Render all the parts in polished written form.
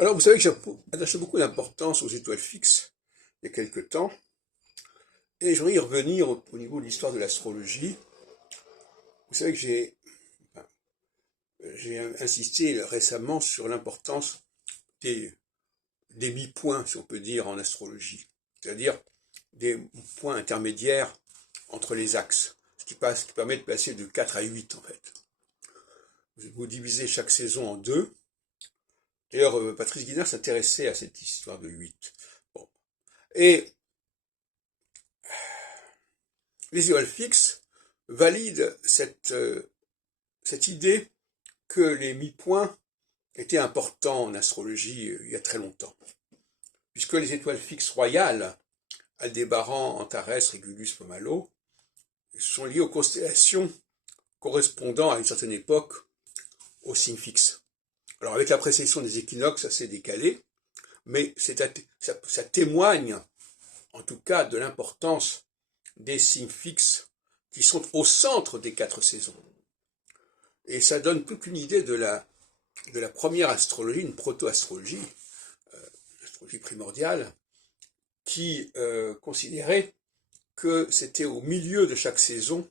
Alors, vous savez que j'ai attaché beaucoup d'importance aux étoiles fixes il y a quelque temps, et je voudrais y revenir au niveau de l'histoire de l'astrologie. Vous savez que j'ai insisté récemment sur l'importance des, des mi-points, si on peut dire, en astrologie, c'est-à-dire des points intermédiaires entre les axes, ce qui permet de passer de 4 à 8 en fait. Vous divisez chaque saison en deux. D'ailleurs, Patrice Guinard s'intéressait à cette histoire de 8. Bon. Et les étoiles fixes valident cette idée que les mi-points étaient importants en astrologie il y a très longtemps, puisque les étoiles fixes royales, Aldébaran, Antares, Régulus, Pomalo, sont liées aux constellations correspondant à une certaine époque aux signes fixes. Alors avec la précession des équinoxes, ça s'est décalé, mais ça témoigne en tout cas de l'importance des signes fixes qui sont au centre des 4 saisons. Et ça donne toute une idée de la première astrologie, une proto-astrologie, l'astrologie primordiale, qui considérait que c'était au milieu de chaque saison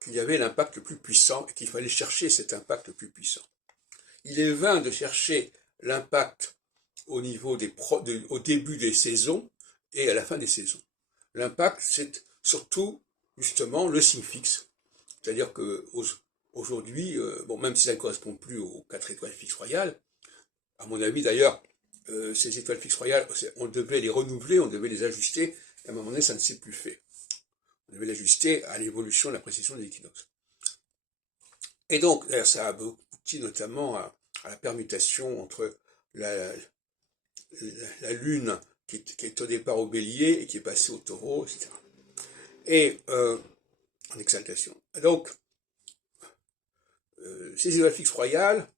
qu'il y avait l'impact le plus puissant et qu'il fallait chercher cet impact le plus puissant. Il est vain de chercher l'impact au début des saisons et à la fin des saisons. L'impact, c'est surtout justement le signe fixe. C'est-à-dire que aujourd'hui, bon, même si ça ne correspond plus aux 4 étoiles fixes royales, à mon avis d'ailleurs, ces étoiles fixes royales, on devait les renouveler, on devait les ajuster, et à un moment donné, ça ne s'est plus fait. On devait l'ajuster à l'évolution de la précession des équinoxes. Et donc, ça a abouti notamment à la permutation entre la Lune qui est au départ au Bélier et qui est passée au Taureau, etc. Et en exaltation. Donc, ces étoiles fixes royales,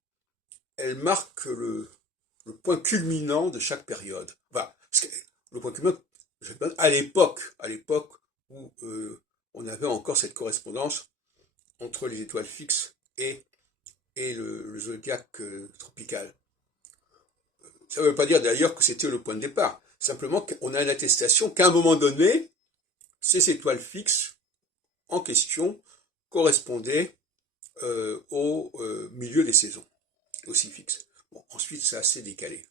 elles marquent le point culminant de chaque période. Enfin, le point culminant, à l'époque où on avait encore cette correspondance entre les étoiles fixes et le zodiaque tropical. Ça ne veut pas dire d'ailleurs que c'était le point de départ. Simplement qu'on a l'attestation qu'à un moment donné, ces étoiles fixes en question correspondaient au milieu des saisons, aussi fixe. Bon, ensuite, ça s'est décalé.